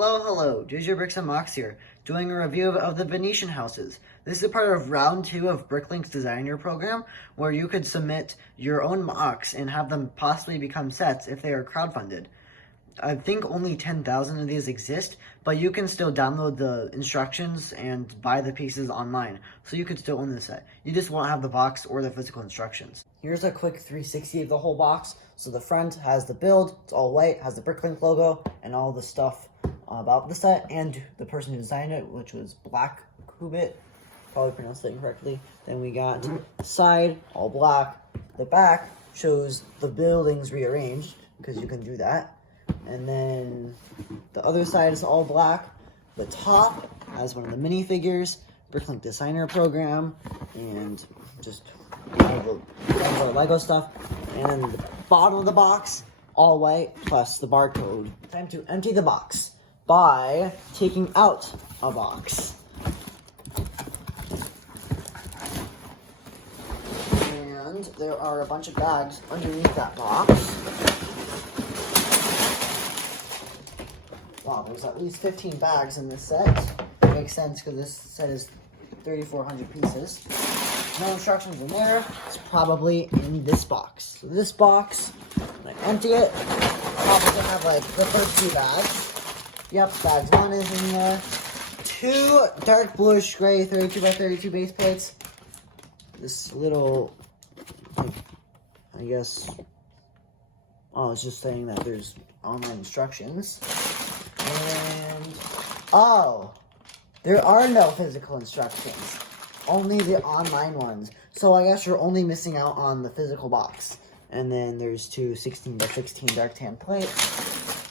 Hello, Ginger Bricks and Mox here, doing a review of the Venetian Houses. This is a part of round 2 of Bricklink's Designer Program, where you could submit your own mocks and have them possibly become sets if they are crowdfunded. I think only 10,000 of these exist, but you can still download the instructions and buy the pieces online, so you could still own the set. You just won't have the box or the physical instructions. Here's a quick 360 of the whole box. So the front has the build, it's all white, has the Bricklink logo, and all the stuff about the set, and the person who designed it, which was Black Kubit, probably pronounced it incorrectly. Then we got the side, all black. The back shows the buildings rearranged, because you can do that. And then the other side is all black. The top has one of the minifigures, Bricklink Designer Program, and just all the Lego stuff. And then the bottom of the box, all white, plus the barcode. Time to empty the box by taking out a box. And there are a bunch of bags underneath that box. Wow, there's at least 15 bags in this set. Makes sense because this set is 3,400 pieces. No instructions in there. It's probably in this box. So this box, when I empty it, probably gonna have like the first 2 bags. Yep, bags 1 is in there. 2 dark bluish gray 32 by 32 base plates. This little, I guess, oh, it's just saying that there's online instructions. And, oh, there are no physical instructions, only the online ones. So I guess you're only missing out on the physical box. And then there's 2 16 by 16 dark tan plates,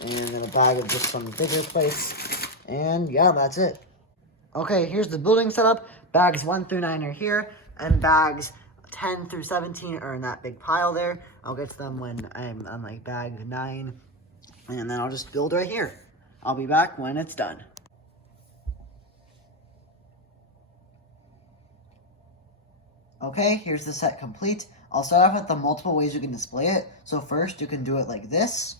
and then a bag of just some bigger plates. And yeah, that's it. Okay, here's the building setup. Bags 1 through 9 are here, and bags 10 through 17 are in that big pile there. I'll get to them when I'm on like bag 9, and then I'll just build right here. I'll be back when it's done. Okay, here's the set complete. I'll start off with the multiple ways you can display it. So first, you can do it like this,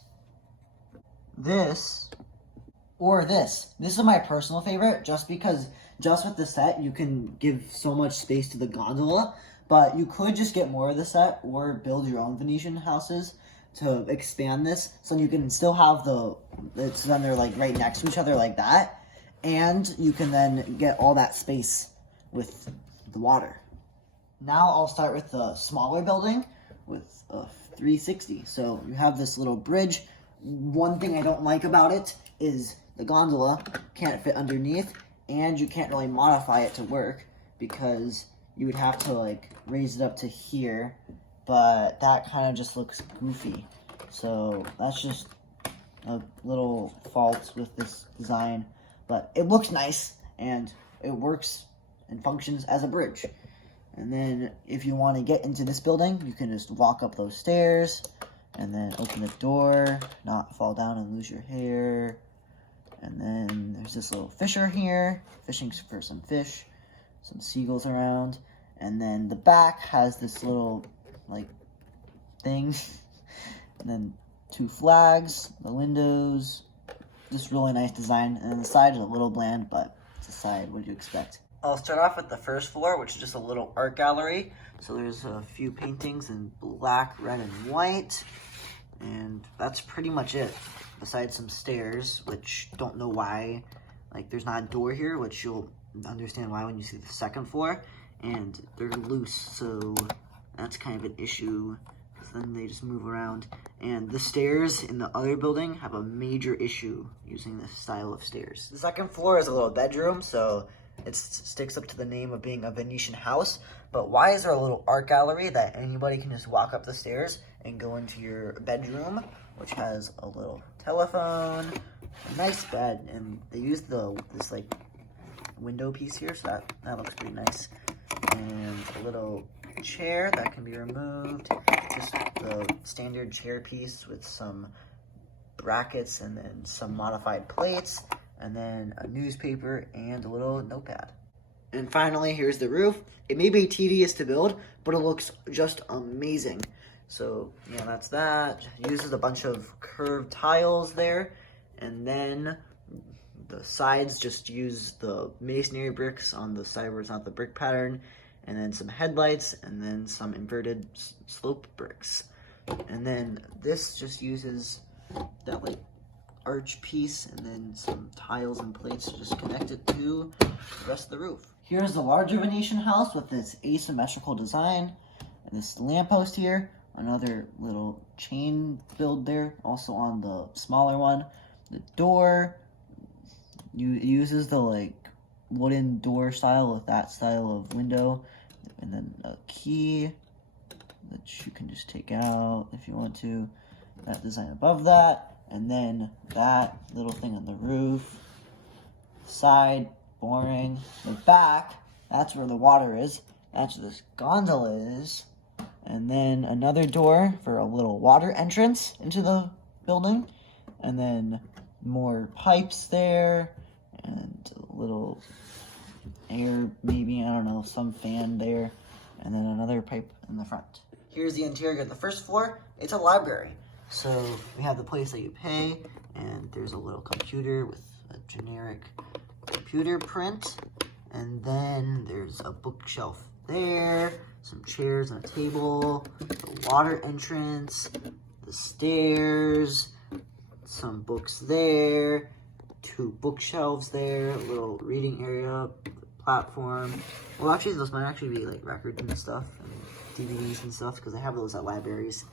or this. This is my personal favorite, just because just with the set, you can give so much space to the gondola, but you could just get more of the set or build your own Venetian houses to expand this, so you can still have it's then they're like right next to each other like that, and you can then get all that space with the water. Now I'll start with the smaller building with a 360. So you have this little bridge. One thing I don't like about it is the gondola can't fit underneath, and you can't really modify it to work because you would have to like raise it up to here, but that kind of just looks goofy. So that's just a little fault with this design, but it looks nice and it works and functions as a bridge. And then if you want to get into this building, you can just walk up those stairs and then open the door, not fall down and lose your hair. And then there's this little fisher here, fishing for some fish, some seagulls around. And then the back has this little like thing, and then 2 flags, the windows, just really nice design. And then the side is a little bland, but it's a side, what do you expect? I'll start off with the first floor, which is just a little art gallery. So there's a few paintings in black, red, and white, and that's pretty much it, besides some stairs, which don't know why, like there's not a door here, which you'll understand why when you see the second floor. And they're loose, so that's kind of an issue, because then they just move around. And the stairs in the other building have a major issue using this style of stairs. The second floor is a little bedroom, so it sticks up to the name of being a Venetian house. But why is there a little art gallery that anybody can just walk up the stairs and go into your bedroom, which has a little telephone, a nice bed, and they use this like window piece here, so that looks pretty nice. And a little chair that can be removed, just the standard chair piece with some brackets and then some modified plates, and then a newspaper and a little notepad. And finally, here's the roof. It may be tedious to build, but it looks just amazing. So yeah, that's that. It uses a bunch of curved tiles there, and then the sides just use the masonry bricks on the side where it's not the brick pattern, and then some headlights, and then some inverted slope bricks. And then this just uses that like arch piece and then some tiles and plates to just connect it to the rest of the roof. Here's the larger Venetian house with this asymmetrical design, and this lamppost here, another little chain build there, also on the smaller one. The door uses the like wooden door style with that style of window, and then a key that you can just take out if you want to. That design above that, and then that little thing on the roof. Side, boring. The back, that's where the water is. That's where this gondola is. And then another door for a little water entrance into the building. And then more pipes there. And a little air, maybe, I don't know, some fan there. And then another pipe in the front. Here's the interior of the first floor. It's a library. So we have the place that you pay, and there's a little computer with a generic computer print. And then there's a bookshelf there, some chairs and a table, the water entrance, the stairs, some books there, 2 bookshelves there, a little reading area, platform. Well, actually, those might actually be like records and stuff, and DVDs and stuff, because they have those at libraries.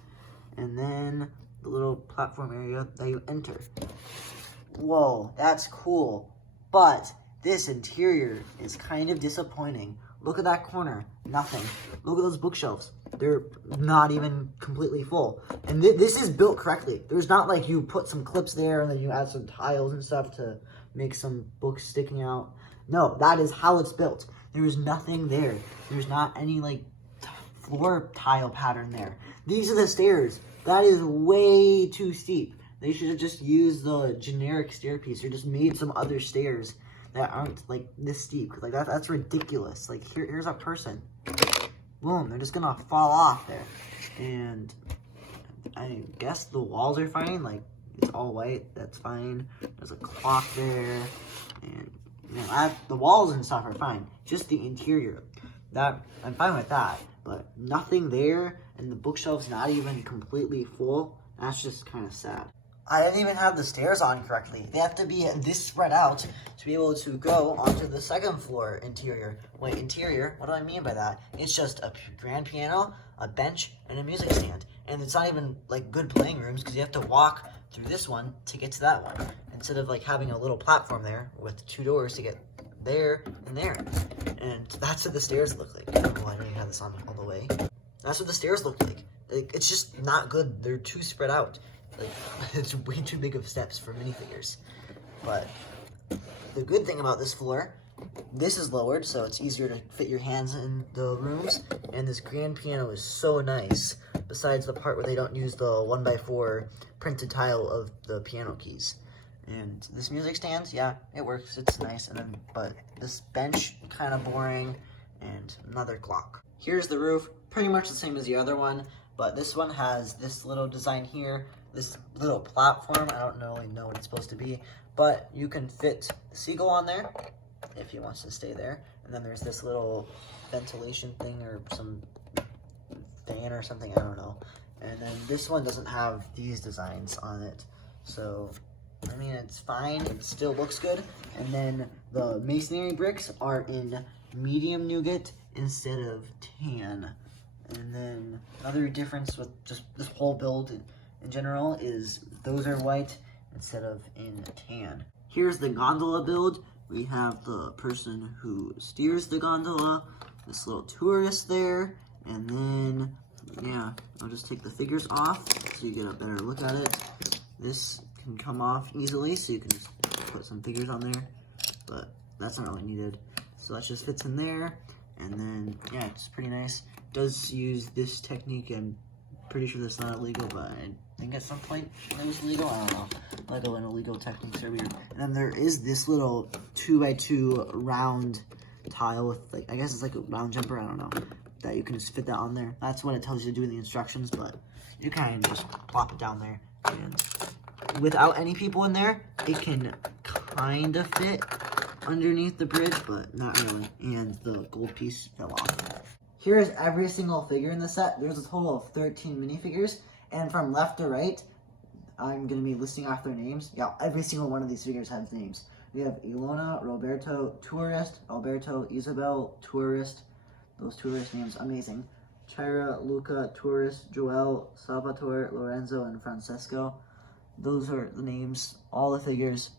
And then the little platform area that you enter. Whoa, that's cool. But this interior is kind of disappointing. Look at that corner, nothing. Look at those bookshelves. They're not even completely full. And this is built correctly. There's not like you put some clips there and then you add some tiles and stuff to make some books sticking out. No, that is how it's built. There's nothing there. There's not any like floor tile pattern there. These are the stairs. That is way too steep. They should have just used the generic stair piece or just made some other stairs that aren't like this steep. Like that's ridiculous. Like here's a person. Boom, they're just gonna fall off there. And I guess the walls are fine. Like it's all white, that's fine. There's a clock there, and you know, the walls and stuff are fine. Just the interior, that I'm fine with that. But nothing there, and the bookshelf's not even completely full. That's just kind of sad. I didn't even have the stairs on correctly. They have to be this spread out to be able to go onto the second floor interior. Wait, interior? What do I mean by that? It's just a grand piano, a bench, and a music stand. And it's not even like good playing rooms because you have to walk through this one to get to that one. Instead of like having a little platform there with 2 doors to get there and there. And that's what the stairs look like. Oh, I don't even have this on all the way. That's what the stairs look like. It's just not good. They're too spread out. Like, it's way too big of steps for minifigures. But the good thing about this floor, this is lowered, so it's easier to fit your hands in the rooms. And this grand piano is so nice, besides the part where they don't use the 1x4 printed tile of the piano keys. And this music stand, yeah, it works, it's nice. And then, but this bench, kind of boring, and another clock. Here's the roof, pretty much the same as the other one, but this one has this little design here, this little platform. I don't really know what it's supposed to be, but you can fit the seagull on there if he wants to stay there. And then there's this little ventilation thing or some fan or something, I don't know. And then this one doesn't have these designs on it. So, I mean, it's fine, it still looks good. And then the masonry bricks are in medium nougat instead of tan. And then another difference with just this whole build in general is those are white instead of in tan. Here's the gondola build. We have the person who steers the gondola, this little tourist there, and then, yeah, I'll just take the figures off so you get a better look at it. This can come off easily, so you can just put some figures on there, but that's not really needed. So that just fits in there, and then, yeah, it's pretty nice. Does use this technique. I'm pretty sure that's not illegal, but I think at some point it was legal. I don't know. Lego and illegal techniques are weird. And then there is this little 2x2 round tile with, like, I guess it's like a round jumper. I don't know. That you can just fit that on there. That's what it tells you to do in the instructions, but you kind of just plop it down there. And without any people in there, it can kind of fit underneath the bridge, but not really. And the gold piece fell off. Here is every single figure in the set. There's a total of 13 minifigures, and from left to right, I'm going to be listing off their names. Yeah, every single one of these figures has names. We have Ilona, Roberto, Tourist, Alberto, Isabel, Tourist. Those tourist names, amazing. Chira, Luca, Tourist, Joel, Salvatore, Lorenzo, and Francesco. Those are the names, all the figures.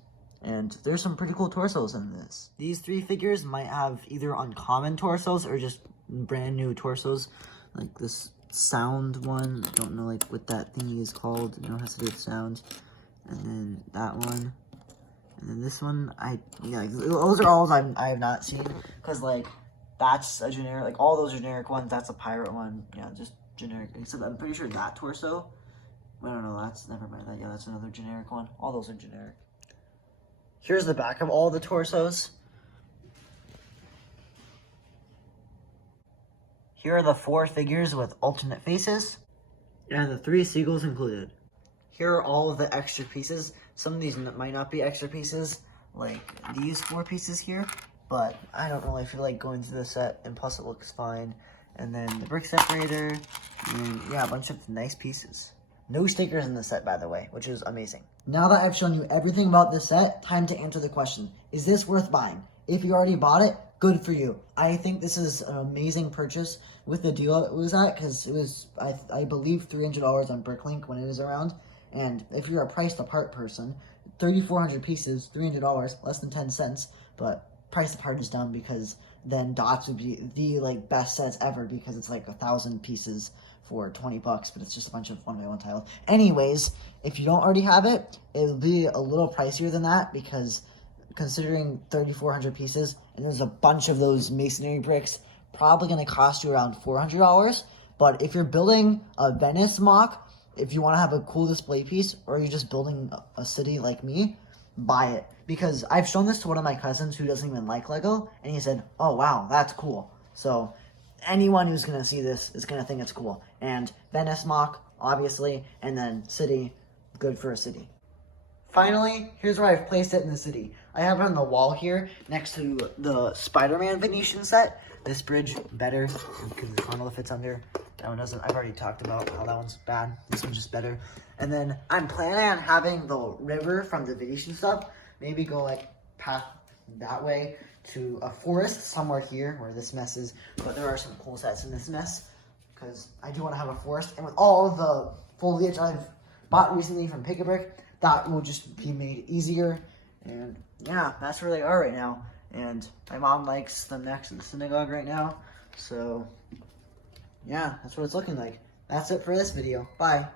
And there's some pretty cool torsos in this. These 3 figures might have either uncommon torsos or just brand new torsos. Like this sound one, I don't know like what that thingy is called. You know, it has to do with sound. And then that one. And then this one, those are all I have not seen. Because like, that's a generic, like all those generic ones, that's a pirate one. Yeah, just generic. Except I'm pretty sure that torso, I don't know, never mind that. Yeah, that's another generic one. All those are generic. Here's the back of all the torsos. Here are the 4 figures with alternate faces, and the 3 seagulls included. Here are all of the extra pieces. Some of these might not be extra pieces, like these 4 pieces here, but I don't really feel like going through the set, and plus it looks fine. And then the brick separator, and yeah, a bunch of nice pieces. No stickers in the set, by the way, which is amazing. Now that I've shown you everything about this set, time to answer the question. Is this worth buying? If you already bought it, good for you. I think this is an amazing purchase with the deal it was at, because it was, I believe, $300 on Bricklink when it was around. And if you're a priced apart person, 3,400 pieces, $300, less than 10 cents. But priced apart is dumb, because then Dots would be the like best sets ever, because it's like 1,000 pieces for 20 bucks, but it's just a bunch of 1x1 tiles. Anyways, if you don't already have it, it'll be a little pricier than that, because considering 3,400 pieces, and there's a bunch of those masonry bricks, probably going to cost you around $400. But if you're building a Venice mock, if you want to have a cool display piece, or you're just building a city like me, buy it. Because I've shown this to one of my cousins who doesn't even like Lego, and he said, oh wow, that's cool. So anyone who's going to see this is going to think it's cool. And Venice mock, obviously, and then city, good for a city. Finally, here's where I've placed it in the city. I have it on the wall here next to the Spider-Man Venetian set. This bridge, better, because the gondola fits under. That one doesn't. I've already talked about how that one's bad. This one's just better. And then I'm planning on having the river from the Venetian stuff maybe go like path that way to a forest somewhere here where this mess is. But there are some cool sets in this mess, because I do want to have a forest. And with all the foliage I've bought recently from Pick-a-Brick, that will just be made easier. And yeah, that's where they are right now. And my mom likes them next to the synagogue right now. So yeah, that's what it's looking like. That's it for this video. Bye.